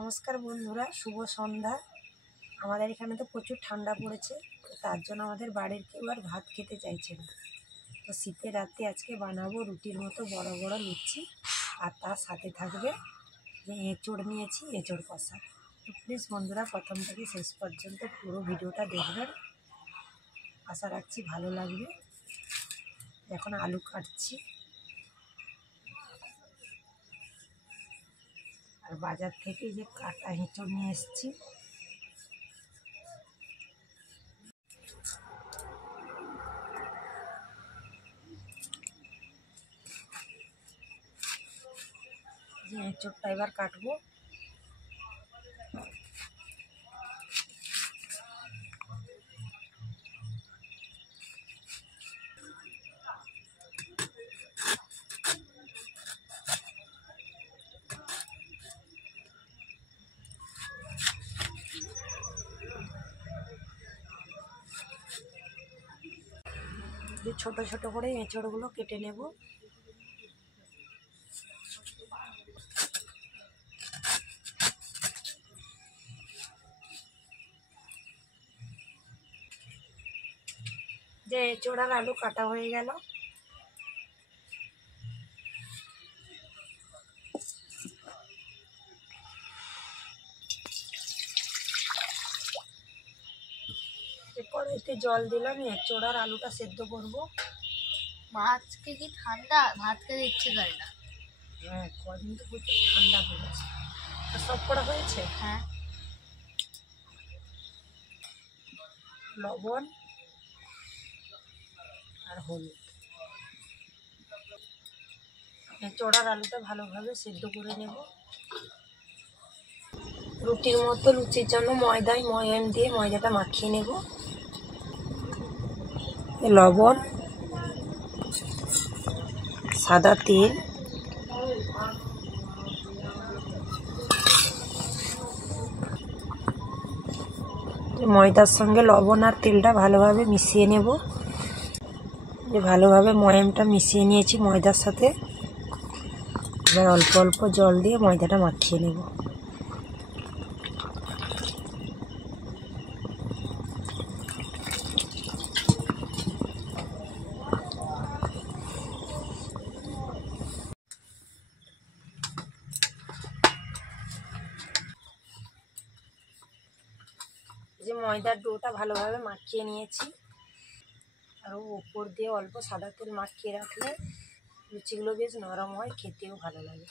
নমস্কার বন্ধুরা, শুভ সন্ধ্যা। আমাদের এখানে তো প্রচুর ঠান্ডা পড়েছে, তার জন্য আমাদের বাড়ির কেউ আর ভাত খেতে চাইছে না। তো শীতের রাতে আজকে বানাবো রুটির মতো বড় বড় লুচি, আর তার সাথে থাকবে যে এঁচড় নিয়েছি, এঁচড় কষা। তো প্লিজ বন্ধুরা প্রথম থেকে শেষ পর্যন্ত পুরো ভিডিওটা দেখবেন, আশা রাখছি ভালো লাগবে। এখন আলু কাটছি, আর বাজার থেকে যে কাটা এঁচড় নিয়ে এসেছি। যে এঁচড়টা এবার কাটবো। যে ছোট ছোট করে এঁচড়গুলো কেটে নেব। যে এঁচড় আর আলু কাটা হয়ে গেল, কড়াইতে জল দিলাম, এঁচড় আর আলুটা সেদ্ধ করবো। আজকে কি ঠান্ডা, ভাত খেতে ইচ্ছে করে না। হ্যাঁ, কদিন তো প্রচুর ঠান্ডা পড়েছে। সব করা হয়েছে। হ্যাঁ, লবণ আর হলুদ। এঁচড় আর আলুটা ভালোভাবে সেদ্ধ করে নেব। রুটির মতো লুচির জন্য ময়দায় ময়াম দিয়ে ময়দাটা মাখিয়ে নেব। লবণ, সাদা তেল, ময়দার সঙ্গে লবণ আর তেলটা ভালোভাবে মিশিয়ে নেব। যে ভালোভাবে ময়ামটা মিশিয়ে নিয়েছি ময়দার সাথে, এবার অল্প অল্প জল দিয়ে ময়দাটা মাখিয়ে নেব। যে ময়দার ডোটা ভালোভাবে মাখিয়ে নিয়েছি, আর উপর দিয়ে অল্প সাদা তেল মাখিয়ে রাখলে লুচিগুলো বেশ নরম হয়, খেতেও ভালো লাগে।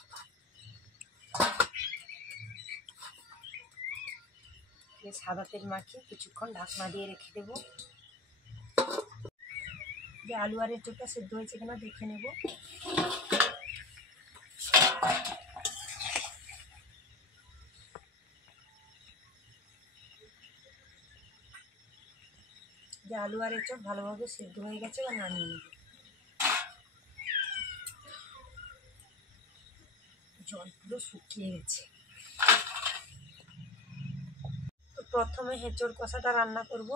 সাদা তেল মাখিয়ে কিছুক্ষণ ঢাকনা দিয়ে রেখে দেবো। যে আলু আর এঁচড়টা সেদ্ধ হয়েছে কিনা দেখে নেব। যে আলু আর এঁচড় ভালোভাবে সেদ্ধ হয়ে গেছে, বা নামিয়ে নেব। জল পুরো শুকিয়ে গেছে। তো প্রথমে এঁচড় কষাটা রান্না করব।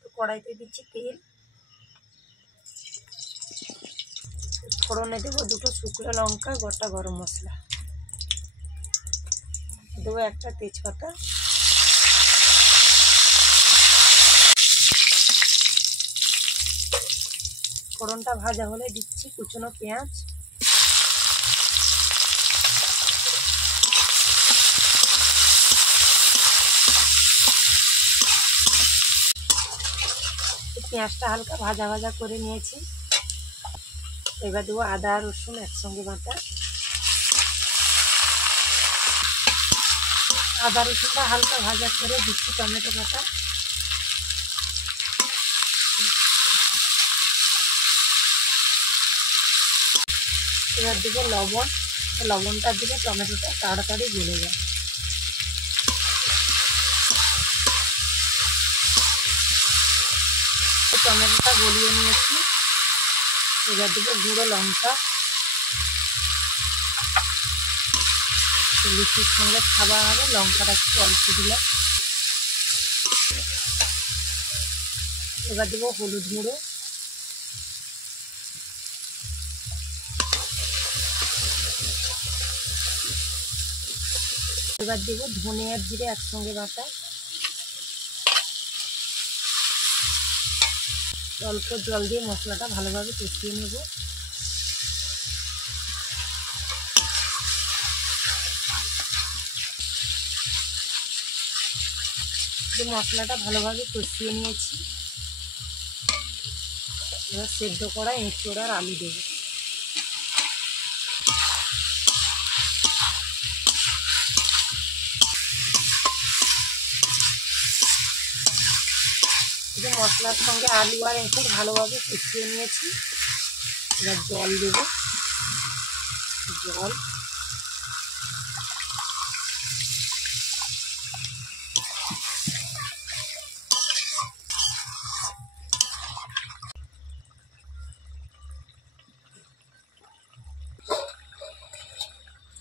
তো কড়াইতে দিচ্ছি তেল, ফোড়নে দেবো দুটো শুকনো লঙ্কা, গোটা গরম মশলা দেবো, একটা তেজপাতা, ফোড়নটা ভাজা হলে দিচ্ছি কুচনো পেঁয়াজ, পেঁয়াজটা হালকা ভাজা ভাজা করে নিয়েছি। এবার দেবো আদা আর রসুন একসঙ্গে বাটা। আদা রসুনটা হালকা ভাজা করে দিচ্ছি টমেটো বাটা। এবার দেবো লবণ। লবণটা দিলে টমেটোটা তাড়াতাড়ি গলে যায়। টমেটোটা গলিয়ে নিয়েছি। এবার দেবো গুঁড়ো লঙ্কা। লুচির সঙ্গে খাবার হবে, লঙ্কাটা একটু অল্প দিলাম। এবার দেবো হলুদ গুঁড়ো, এবার দেবো ধনে আর জিরে একসঙ্গে বাটা, অল্প জল দিয়ে মশলাটা ভালোভাবে কষিয়ে নেব। মশলাটা ভালোভাবে কষিয়ে নিয়েছি। এবার সেদ্ধ করা এঁচোড় আর আলু দেবো। মশলার সঙ্গে আলু আর এঁচোড় ভালোভাবে কষিয়ে নিয়েছি। এবার জল দেবো। জল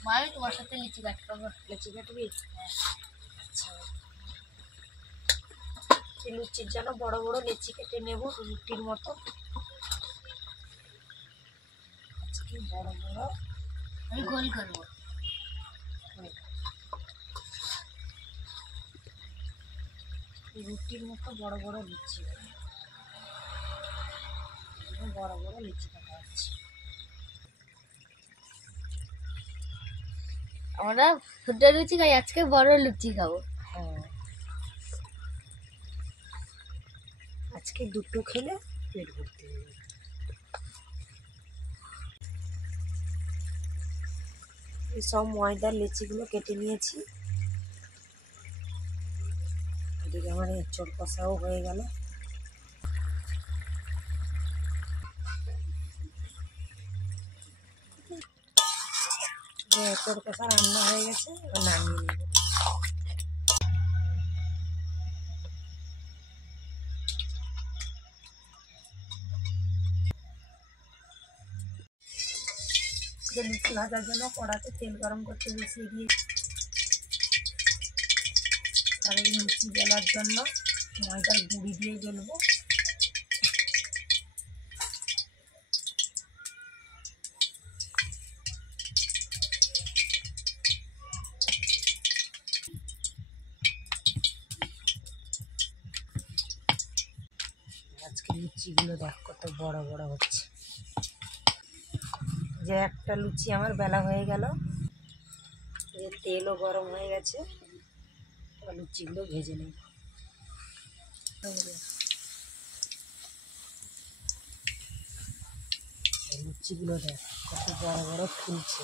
মা আমি তোমার সাথে লিচি কাটবো। লিচি কাটবি? আচ্ছা, লুচির জন্য বড় বড় লিচি কেটে নেব রুটির মতো। আজকে বড় বড় আমি গোল করবো। রুটির মতো বড় বড় লিচি, বড় বড় লিচি কাটা হচ্ছে। আমরা ছোট লুচি খাই, আজকে বড় লুচি খাবো। হ্যাঁ, আজকে দুটো খেলে পেট ভর্তি হয়ে যাবে। সব ময়দার লিচিগুলো কেটে নিয়েছি। এদিকে আমার এঁচোড় কষাও হয়ে গেল। এঁচোড় কষা রান্না হয়ে গেছে, এবার নামিয়ে নেব। লুচি ভাজার জন্য কড়াতে তেল গরম করতে বসিয়ে দিয়েছি। আর এই লুচি বেলার জন্য ময়দার গুঁড়ি দিয়ে বেলবো। আজকে লুচিগুলো দেখ কত বড় বড় হচ্ছে। যে একটা লুচি আমার বেলা হয়ে গেল, যে তেলও গরম হয়ে গেছে। এবার লুচিগুলো ভেজে নেব। লুচিগুলো দেখ কত বড় বড় ফুলছে।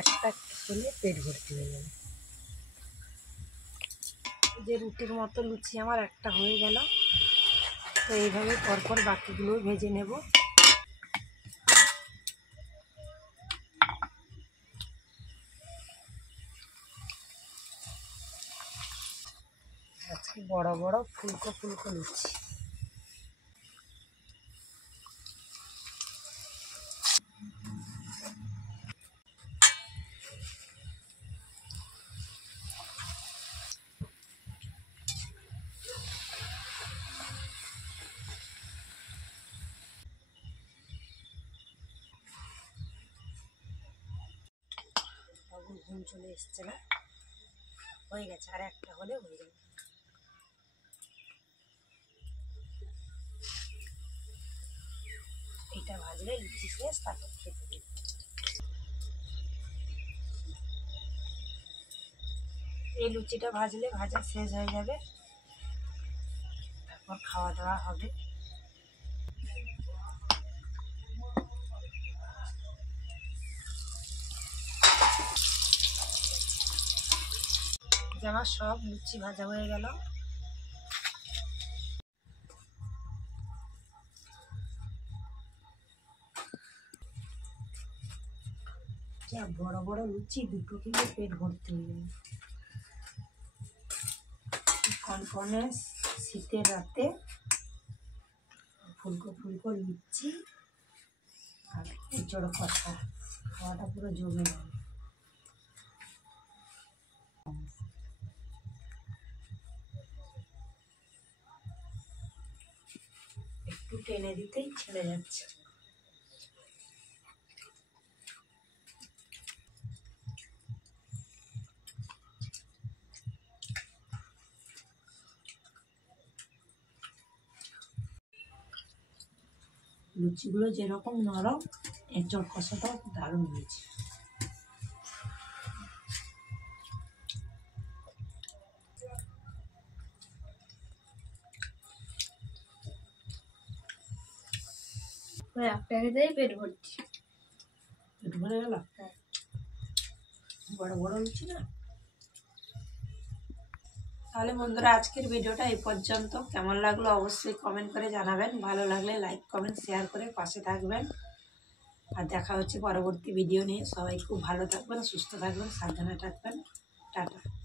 একটা খেলে পেট ভর্তি হয়ে যাবে। যে রুটির মতো লুচি আমার একটা হয়ে গেল। তো এইভাবে পরপর বাকিগুলো ভেজে নেব। আজকে বড় বড় ফুলকো ফুলকো লুচি। ঘুম চলে এসছে না, হয়ে গেছে, আর একটা হলে হয়ে যাবে। এটা ভাজলে লুচি শেষ, তারপর খেতে দেবে। এই লুচিটা ভাজলে ভাজা শেষ হয়ে যাবে, তারপর খাওয়া দাওয়া হবে। যে আমার সব লুচি ভাজা হয়ে গেল। বড় বড় লুচি দুটো খেলে পেট ভর্তি হয়ে যাবে। কনকনে শীতের রাতে ফুলকো ফুলকো লুচি আর এঁচোড় কষা, খাওয়াটা পুরো জমে যাবে। একটু টেনে দিতেই ছেড়ে যাচ্ছে। লুচিগুলো যেরকম নরম, এঁচড় কষাটাও দারুণ হয়েছে। ওই একটা খেতেই পেট ভর্তি। পেট ভরে গেল। বড় বড় লুচি না। তাহলে বন্ধুরা আজকের ভিডিওটা এই পর্যন্ত। কেমন লাগলো অবশ্যই কমেন্ট করে জানাবেন। ভালো লাগলে লাইক কমেন্ট শেয়ার করে পাশে থাকবেন। আর দেখা হচ্ছে পরবর্তী ভিডিও নিয়ে। সবাই খুব ভালো থাকবেন, সুস্থ থাকবেন, সাবধানে থাকবেন। টাটা।